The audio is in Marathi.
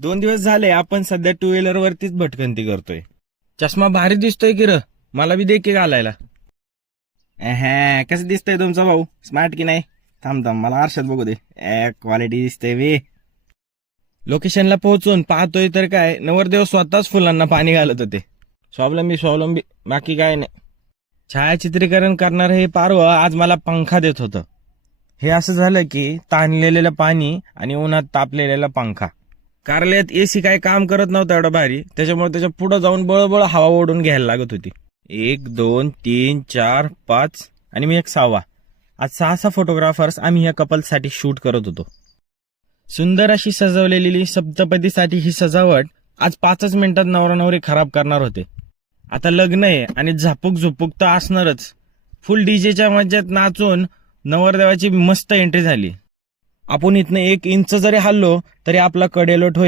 2 दिवस झाले आपण सध्या टू व्हीलर वरतीच भटकंती करतोय. चष्मा भारी दिसतोय की र, मला बी दे की घालायला. कसं दिसतंय तुमचा भाऊ, स्मार्ट की नाही? थांब मला आरशात बघू दे. क्वालिटी दिसते वे. लोकेशनला पोहोचून पाहतोय तर काय, नवरदेव स्वतःच फुलांना पाणी घालत होते. स्वावलंबी बाकी काय नाही. छायाचित्रीकरण करणार हे पारवं आज मला पंखा देत होतं. हे असं झालं की ताणलेलं पाणी आणि उन्हात तापलेला पंखा. कारल्यात एसी काय काम करत नव्हता एवढा भारी, त्याच्यामुळे त्याच्या पुढे जाऊन बळबळ हवा ओढून घ्यायला लागत होती. 1 2 3 4 5 आणि मी एक 6वा. आज 6 फोटोग्राफर्स आम्ही या कपलसाठी शूट करत होतो. सुंदर अशी सजवलेली सप्तपदीसाठी ही सजावट आज 5 मिनिटात नवरा नवरी खराब करणार होते. आता लग्न आहे आणि झुपूक तर असणारच. फुल डीजेच्या मज्जात नाचून नवरदेवाची मस्त एंट्री झाली. आपण इथनं 1 इंच जरी हल्लो तरी आपला कडेलोट होईल.